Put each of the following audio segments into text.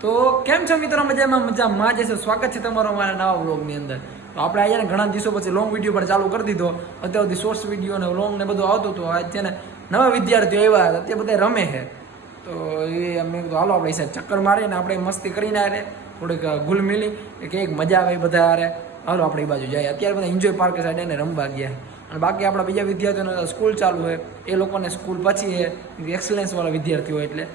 તો કેમ છો મિત્રો? મજામાં મજામાં જશે સ્વાગત છે તમારો અમારા નવા વ્લોગની અંદર. તો આપણે આજે ઘણા દિવસો પછી લોંગ વીડિયો પણ ચાલુ કરી દીધો. અત્યાર સુધી શોર્ટ્સ વીડિયો ને લોંગ ને બધું આવતું હતું. આજે ને નવા વિદ્યાર્થીઓ આવ્યા હતા. તે બધા રમે છે. તો એ અમે કીધું, હાલો, આપણે સાહેબ ચક્કર મારીને આપણે મસ્તી કરીને આરે થોડીક ગુલ મિલી. કે મજા આવે બધા આરે હાલો, આપણે એ બાજુ જાય અત્યારે બધા એન્જોય પાર્ક સાઈડ એને રમવા ગયા અને બાકી આપણા બીજા વિદ્યાર્થીઓને સ્કૂલ ચાલુ હોય એ લોકોને સ્કૂલ પછી એક્સલન્સવાળા વિદ્યાર્થીઓ એટલે.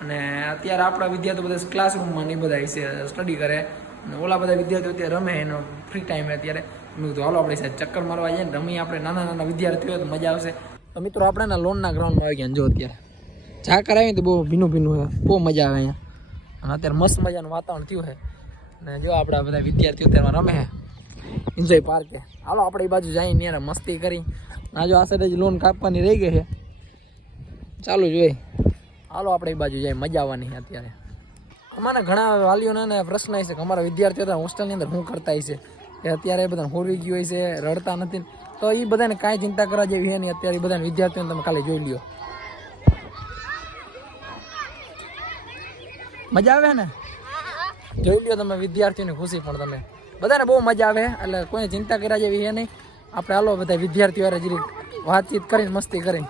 અને અત્યારે આપણા વિદ્યાર્થીઓ બધા ક્લાસરૂમમાં ને બધા છે સ્ટડી કરે. અને ઓલા બધા વિદ્યાર્થીઓ અત્યારે રમે, એનો ફ્રી ટાઈમ અત્યારે. મેં કીધું, હાલો, આપણે સાહેબ ચક્કર મારવા જઈએ ને રમી આપણે નાના નાના વિદ્યાર્થીઓ તો મજા આવશે. તો મિત્રો, આપણે ના લોનના ગ્રાઉન્ડમાં આવી ગયા જો અત્યારે. ચા કરાવી તો બહુ ભીનું ભીનું બહુ મજા આવે અહીંયા. અને અત્યારે મસ્ત મજાનું વાતાવરણ થયું છે. અને જો આપણા બધા વિદ્યાર્થીઓ અત્યારે રમે એન્જોય પાર્કે હાલો, આપણે એ બાજુ જઈને યાર મસ્તી કરી. આ જો આ સાથે જ લોન કાપવાની રહી ગઈ છે. ચાલુ જોઈએ હાલો, આપણે એ બાજુ જાય મજા આવવાની અત્યારે. અમારા ઘણા વાલીઓને પ્રશ્ન છે કે અમારા વિદ્યાર્થીઓ હતા હોસ્ટેલની અંદર શું કરતા છે? એ અત્યારે બધા હોરવી ગયું હોય છે, રડતા નથી. તો એ બધાને કાંઈ ચિંતા કરવા જેવી છે નહીં. અત્યારે એ બધા વિદ્યાર્થીઓને તમે ખાલી જોઈ લ્યો. મજા આવે ને? જોઈ લ્યો તમે વિદ્યાર્થીઓની ખુશી પણ તમે. બધાને બહુ મજા આવે, એટલે કોઈને ચિંતા કર્યા જેવી છે નહીં. આપણે હાલો બધા વિદ્યાર્થીઓ હારે વાતચીત કરીને, મસ્તી કરીને.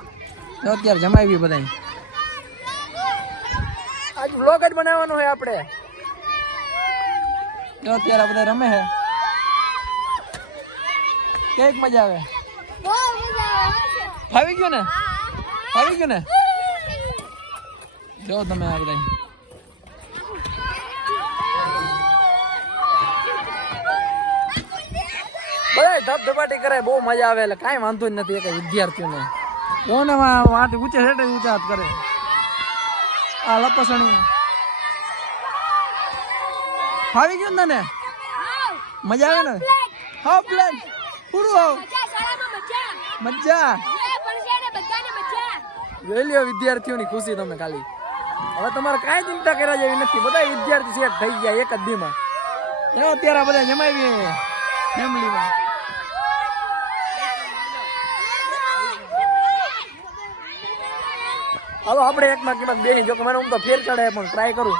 અત્યારે જમાવી બધાને આજ વ્લોગ જ બનાવવાનો હોય આપણે. જો અત્યારે બધા રમે છે કેક મજા આવે. ફાવી ગયું ને? ફાવી ગયું ને? જો તમે આ બધા. બધા ધબધબાટી કરે બહુ મજા આવે એટલે કાંઈ વાંધો જ નથી એક વિદ્યાર્થીઓને. કોને વાંટ ઊંચે હેઠે ઊંચા કરે. આ લપસણી ફાવી ગયું તને? મજા આવે ને? હા પ્લેન પૂરું આવ મજા. જોઈ વિદ્યાર્થીઓની ખુશી તમે ખાલી. હવે તમારે કાંઈ ચિંતા કર્યા જેવી નથી. બધા વિદ્યાર્થી સેટ થઈ ગયા, એક જ દીમાં અત્યારે બધા જમાવી ફેમિલીમાં. હાલો, આપણે એક માં કિંમત બે જો કે મને હું તો ફેર ચડે પણ ટ્રાય કરું.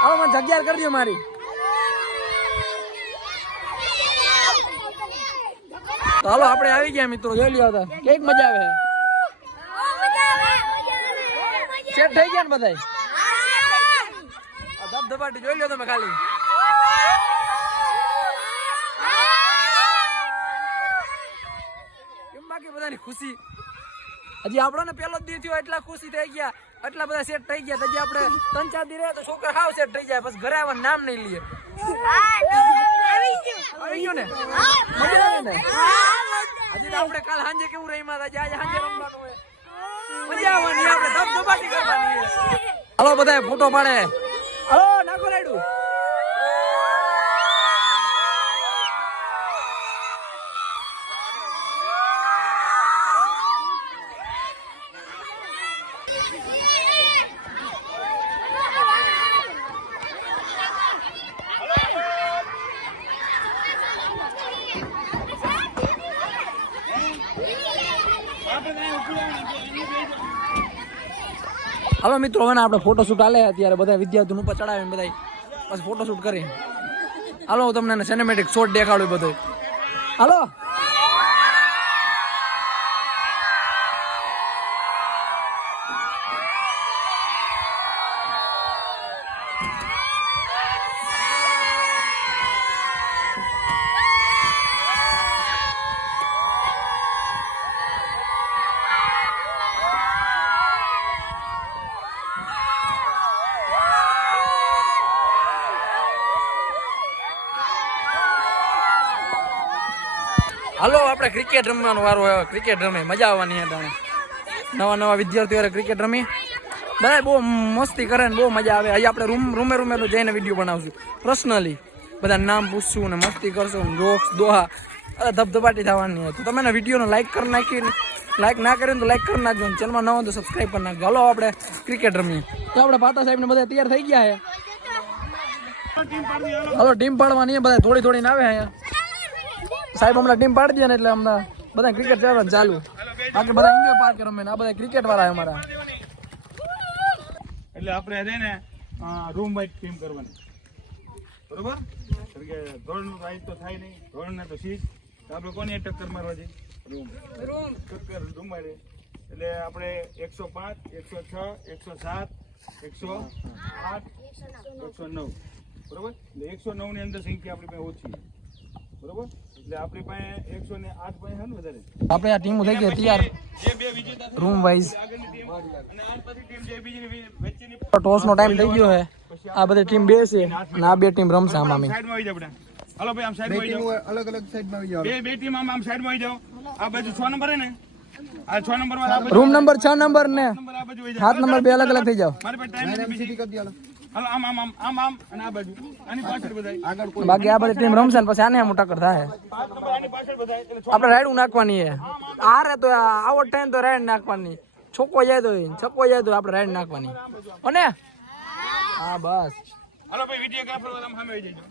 હાલો, મને જગ્યા કરજો મારી. તો હાલો, આપણે આવી ગયા મિત્રો, જોઈ લ્યો હતા કેક મજા આવે. સેટ થઈ ગયા ને બધાય? ધબધબાટી જોઈ લ્યો તમે ખાલી. બાકી બધાની ખુશી? હજી આપણને પેલો જ દી થયો એટલા ખુશી થઈ ગયા એટલા બધા સેટ થઈ ગયા હજી આપણે ત્રણ ચાર દી તો છોકરા હાવ સેટ થઈ જાય બસ ઘરે આવવાનું નામ નહીં લઈએ. આવી ગયું. ને? મજા આવે ને? હજી આપણે કાલ સાંજે કેવું રહી માં આજે આજે સાંજે રમવાનું હોય. મજા આવવાની આપણે ધબધબાટી કરવાની હાલો બધા ફોટો પાડે. હાલો નાખો રાયડું હાલો મિત્રો, હવે આપણે ફોટોશૂટ હાલે. અત્યારે બધા વિદ્યાર્થીઓ ઉપર ચડાવીને બધા બસ ફોટોશૂટ કરી. હાલો, હું તમને સિનેમેટિક શોટ દેખાડું બધું. હાલો. હાલો, આપણે ક્રિકેટ રમવાનો વારો આવ્યો. ક્રિકેટ રમે, મજા આવવાની તમે નવા નવા વિદ્યાર્થીઓ ક્રિકેટ રમી. બધા બહુ મસ્તી કરે ને બહુ મજા આવે. અહીંયા આપણે રૂમ રૂમે રૂમે જઈને વીડિયો બનાવશું. પર્સનલી બધા નામ પૂછશું ને મસ્તી કરશું જોક્સ દોહા. અરે ધબધબાટી થવાની છે. તો તમે વિડીયોને લાઈક કરી નાખી લાઈક ના કરીને તો લાઈક કરી નાખજો ચેનલમાં ન હોય તો સબસ્ક્રાઈબ કરી નાખજો. હલો, આપણે ક્રિકેટ રમીએ. તો આપણે પાતા સાહેબને બધા તૈયાર થઈ ગયા છે. હલો ટીમ પાડવાની બધા થોડી થોડીને આવે અહીંયા. સાહેબ હમણાં ટીમ પાડી દે ને એટલે હમણાં બધા ક્રિકેટ ચાલવાનું ચાલુ. બાકી બધા એન્જોય પાર્ક રમે ને. આ બધા ક્રિકેટ વાળા અમારા. એટલે આપણે છે ને રૂમ વાઇઝ ટીમ કરવાની. બરોબર? કે ધોરણ વાઇઝ તો થાય નહીં. ધોરણ તો સીટ તો આપણે કોની ટક્કર મારવા જઈએ? રૂમ રૂમ ટક્કર રૂમ મારે એટલે આપણે એકસો પાંચ એકસો છ એકસો સાત એકસો આઠ એકસો નવ. બરોબર? એટલે એકસો નવની અંદર સંખ્યા આપણી પાસે ઓછી છે. બરોબર? એટલે આપણી પાસે એકસો ને આઠ પાસે છે ને વધારે? આપણે આ ટીમ થઈ ગઈ તૈયાર જે બે વિજેતા થઈ રૂમ વાઇઝ આગળની ટીમ અને આજ પછી ટીમ જે બીજી વી- વચ્ચેની ટોસ નો ટાઈમ થઈ ગયો છે આ બધી ટીમ બે છે અને આ બે ટીમ રમશે આમાં અમે સાઈડમાં આવી જાઓ બધા હાલો ભાઈ આમ સાઈડમાં આવી જાઓ. અલગ અલગ સાઈડમાં આવી જાવ બે બે ટીમ આમ આમ સાઈડમાં આવી જાઓ. આ બાજુ છ નંબર હે ને? આ છ નંબર વાળા આ બાજુ રૂમ નંબર છ નંબર ને. નંબર આ બાજુ આવી સાત જાઓ નંબર બે અલગ અલગ થઈ જાવ હાલો આમ આમ આમ આમ આમ અને આ બાજુ. આની પાછળ બધાય. આગળ બાકી આ બધી ટીમ રમશે ને પછી આને આમ ટક્કર થાય. પાંચ નંબર આની પાછળ બધાય આપણે રાઈડ નાખવાની છે. આ રે તો આવો ટાઈમ તો રાઈડ નાખવાની. છોકો જાય તો છકો જાય તો આપણે રાઈડ નાખવાની. અને હા બસ. હાલો ભાઈ વિડીયોગ્રાફર વાળા સામે આવી જજો.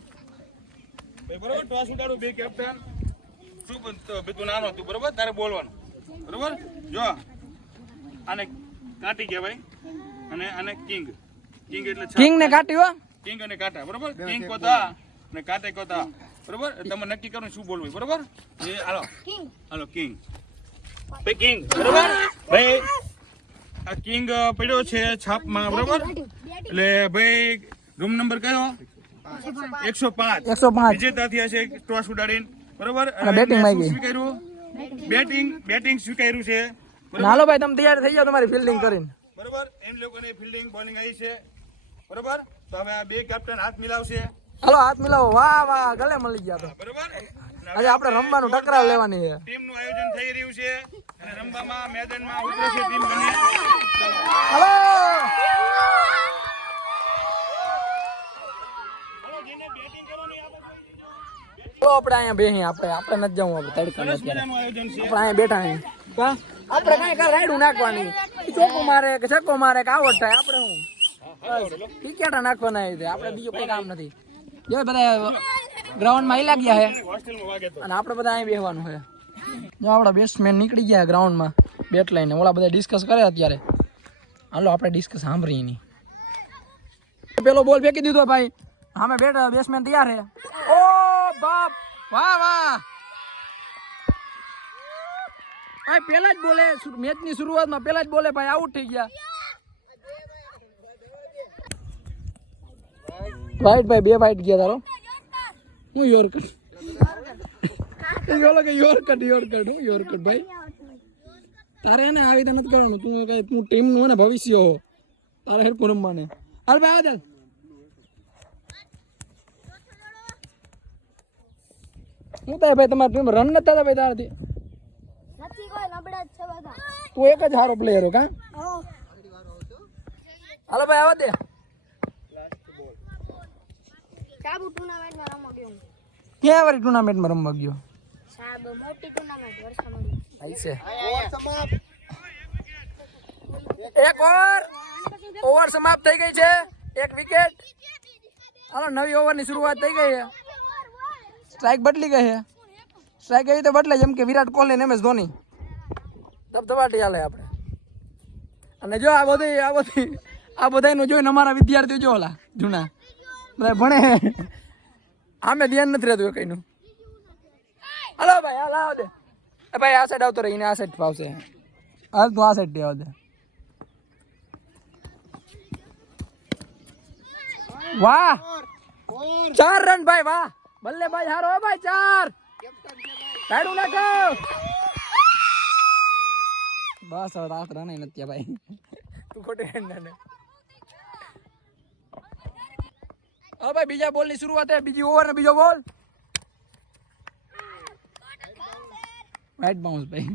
ભાઈ બરોબર? ટોસ ઉડાડો બે કેપ્ટન શું પણ તો બે તું નાનો તું બરોબર? તારે બોલવાનું. બરોબર? જો. આને કાટી કહેવાય. અને આને કિંગ કિંગ એટલે કિંગ ને હો. કિંગ અને કાટા બરોબર? કિંગ કોતા ને કાટે કોતા બરોબર? તમે નક્કી કરો શું બોલવું બરોબર? એ હાલો. હાલો કિંગ ભાઈ કિંગ બરોબર? ભાઈ આ કિંગ પડ્યો છે છાપમાં બરોબર? એટલે ભાઈ રૂમ નંબર કયો? એકસો પાંચ. એકસો પાંચ. વિજેતા થયા છે ટોસ ઉડાડીને બરોબર? ગઈ. સ્વીકાર્યું? બેટિંગ બેટિંગ સ્વીકાર્યું છે હાલો નાલો ભાઈ તમે તૈયાર થઈ જાઓ તમારી ફિલ્ડિંગ કરીને. બરોબર? એમ લોકોની ફિલ્ડિંગ બોલિંગ આવી છે. બરોબર? તો હવે આ બે કેપ્ટન હાથ મિલાવશે. હાલો હાથ મિલાવો. વાહ વાહ ગલે મળી ગયા તો. બરોબર? આજે આપણે રમવાનું ટકરાવ લેવાની છે. ટીમનું આયોજન થઈ રહ્યું છે. અને રમવામાં મેદાનમાં ઉતરે છે ટીમ બની. હાલો! આપણે અહીંયા બેહી આપણે આપણે નથી જવું આપણે તડકા આપણે અહીંયા બેઠા અહીં આપણે કઈ રાઈડું નાખવાની. ચોકો મારે કે છક્કો મારે કે આવડ થાય આપણે શું ટિકેટા નાખવાના એ રીતે. આપણે કઈ કામ નથી. જો બધા ગ્રાઉન્ડમાં આવી ગયા છે અને બધા અહીં બેહવાનું છે આપણા બેસ્ટમેન નીકળી ગયા ગ્રાઉન્ડમાં બેટ લઈને. ઓલા બધા ડિસ્કસ કરે અત્યારે. હાલો, આપણે ડિસ્કસ સાંભળીએ નહીં પેલો બોલ ફેંકી દીધો ભાઈ. અમે બેટ બેટ્સમેન તૈયાર હે. ઓ બાપ! વાહ વાહ! ભાઈ પેલા જ બોલે મેચની શરૂઆતમાં પેલા જ બોલે, ભાઈ આઉટ થઈ ગયા. વાઈટ ભાઈ બે વાઈટ ગયા તારો. હું યોરકટ ઓલો કે યોરકટ યોરકટ હું યોરકટ ભાઈ. તારે એને આવી રીતે નથી કરવાનું. તું કઈ તું ટીમનું ને ભવિષ્ય હો. તારે હેરકું રમવાને હાલ ભાઈ આવ ચાલ. હું તારે ભાઈ તમારે ટીમ રન નથી થતા ભાઈ તારાથી? તું એક જ સારો પ્લેયર હો? કા હાલો ભાઈ આવા દે. સાબુ ટુર્નામેન્ટમાં રમવા ગયો હું. ક્યાં વાળી ટુર્નામેન્ટમાં રમવા ગયો? સાબુ મોટી ટુર્નામેન્ટ વર્ષમાં આઈ છે. એક ઓવર. ઓવર સમાપ્ત થઈ ગઈ છે. એક વિકેટ. હાલો નવી ઓવરની શરૂઆત થઈ ગઈ છે. સ્ટ્રાઇક બદલી ગઈ છે. સ્ટ્રાઇક એવી રીતે બદલાય જેમ કે વિરાટ કોહલી ને એમ એસ ધોની. ધબધબાટી હાલે આપણે. અને જો આ બધી આ બધી આ બધાનું જોઈને અમારા વિદ્યાર્થીઓ જો ઓલા જૂના. બધા ભણે. આમે ધ્યાન નથી રહેતું કઈનું. હલો ભાઈ, હાલ, આવ દે. ભાઈ, આ સાઈડ આવતો રહીને આ સાઈડ ફાવશે. હાલ તું આ સાઈડ આવ દે. વાહ! ચાર રન ભાઈ, વાહ! બલ્લેબાજ હારો હો ભાઈ, ચાર! રાડું નાખો! બસ હવે રાત રન નથી ભાઈ. તું ખોટી રન ના હવે ભાઈ બીજા બોલની શરૂઆત છે બીજી ઓવર ને બીજો બોલ રાઈટ બાઉન્સ ભાઈ.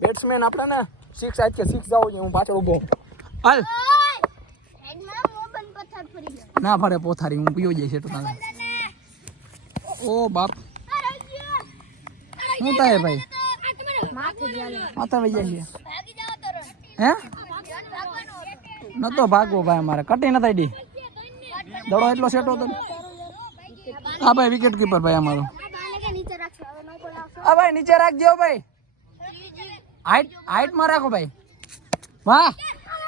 બેટ્સમેન આપણે ને સિક્સ આજ કે સિક્સ જાવ હું પાછળ ઊભો. હાલ. હેડમાં મોબન પથ્થર ફરી ગયો ના ફરે પોથારી હું પીયો જઈશ એટલું તારે. ઓ બાપ. શું થાય ભાઈ? માથે ગયા માથા વહી જાય. છે ભાગી જાવ તો રન હે? ભાગવાનો નતો ભાગવો ભાઈ અમારે. કટી નતા ડી. દડો એટલો સેટો હતો હા ભાઈ વિકેટ કીપર ભાઈ અમારો. હા ભાઈ નીચે રાખજો ભાઈ. હાઈટ હાઈટમાં રાખો ભાઈ. વાહ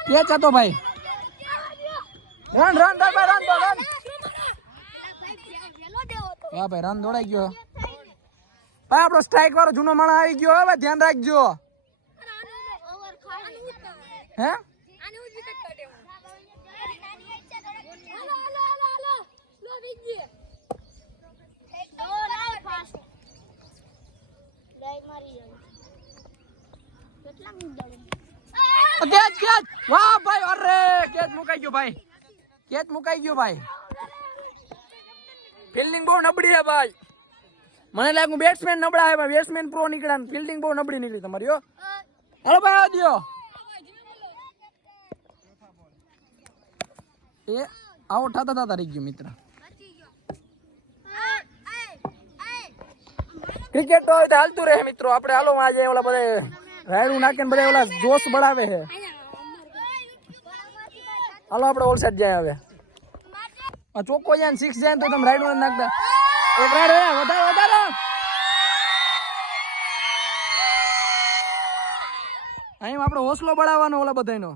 કે હતો ભાઈ. રન રન રન તો રન હા ભાઈ રન દોડાઈ ગયો. ભાઈ આપણો સ્ટ્રાઇક વાળો જૂનો માણસ આવી ગયો હવે ધ્યાન રાખજો. હે? કેચ વાહ ભાઈ, અરે કેચ મુકાઈ ગયો ભાઈ. કેચ મુકાઈ ગયો ભાઈ. ફિલ્ડિંગ બહુ નબળી છે ભાઈ. મને લાગ્યું બેટ્સમેન નબળા હે ભાઈ બેટ્સમેન પ્રો નીકળ્યા ને ફિલ્ડિંગ બહુ નબળી નીકળી તમારી, હો. હાલો ભાઈ આ દ્યો. એ આવો ઠાતા ઠાતા રહી ગયો, મિત્ર. ક્રિકેટ તો હવે હાલતું રહે, મિત્રો. આપણે હાલો, આજે ઓલા બધા રાયડું નાખીને બધા ઓલા જોશ બળાવે છે. હાલો, આપણે ઓલ સાઈડ જાય હવે. આ ચોખ્ખો જાય ને સિક્સ જાય તો તમે રાઈડ નાખતા. એક રાઈડ હે વધારે વધારે. અહીં આપણો હોસલો બળાવવાનો ઓલા બધાનો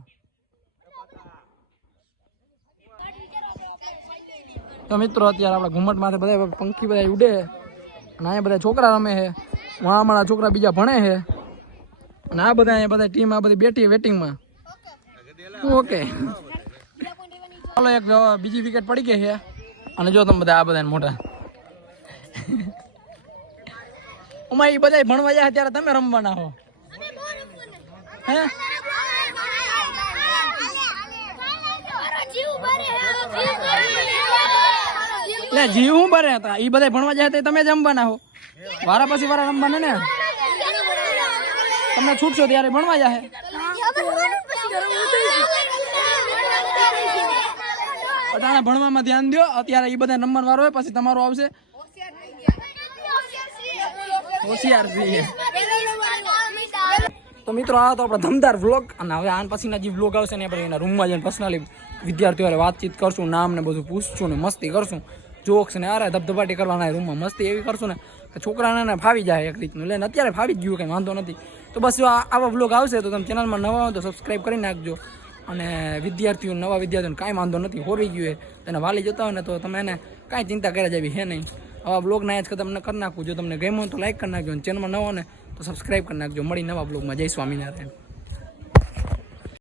તો મિત્રો, અત્યારે આપણા ઘુમટ માથે બધા પંખી બધા ઉડે અને અહીંયા બધા છોકરા રમે છે. મારા માળા છોકરા બીજા ભણે છે. અને આ બધા અહીંયા બધા ટીમ આ બધી બેઠી વેટિંગમાં ઓકે. ચાલો એક બીજી વિકેટ પડી ગઈ છે. અને જો તમે બધા આ બધા મોટા. ઉમા એ બધા ભણવા જાય ત્યારે તમે રમવાના હો. હે? એટલે જીવ હું ભરે હતા? એ બધા ભણવા જાય તે તમે જમવાના હો. વારા પછી વારા રમવાના ને? તમને છૂટશો ત્યારે ભણવા જાય અટાણે ભણવામાં ધ્યાન દો અત્યારે એ બધા નંબર વાળો હોય, પછી તમારો આવશે. હોશિયાર છીએ. તો મિત્રો, આ તો આપણો ધમદાર વ્લોગ અને હવે આન પછીના જે વ્લોગ આવશે ને આપણે એના રૂમમાં જઈને પર્સનલી વિદ્યાર્થીઓ વાતચીત કરશું, નામ ને બધું પૂછશું ને મસ્તી કરશું. જોક્સ ને અરે ધબધબાટી કરવાના રૂમમાં મસ્તી એવી કરશું ને કે છોકરાને ફાવી જાય એક રીતનું. લઈને અત્યારે ફાવી જ ગયું, કંઈ વાંધો નથી. તો બસ જો આવા વ્લોગ આવશે તો તમે ચેનલમાં નવા હો તો સબસ્ક્રાઈબ કરી નાખજો. અને વિદ્યાર્થીઓ, નવા વિદ્યાર્થીઓને કાંઈ વાંધો નથી, હોરવી ગયું તેને વાલી જતા હોય ને તો તમે એને કાંઈ ચિંતા કર્યા જવી હે નહીં. આવા બ્લોગના જ તમને કરી નાખું. જો તમને ગમ્યું તો લાઈક કરી નાખજો અને ચેનલમાં નવો ને તો સબસ્ક્રાઈબ કરી નાખજો. મળી નવા બ્લોગમાં. જય સ્વામિનારાયણ.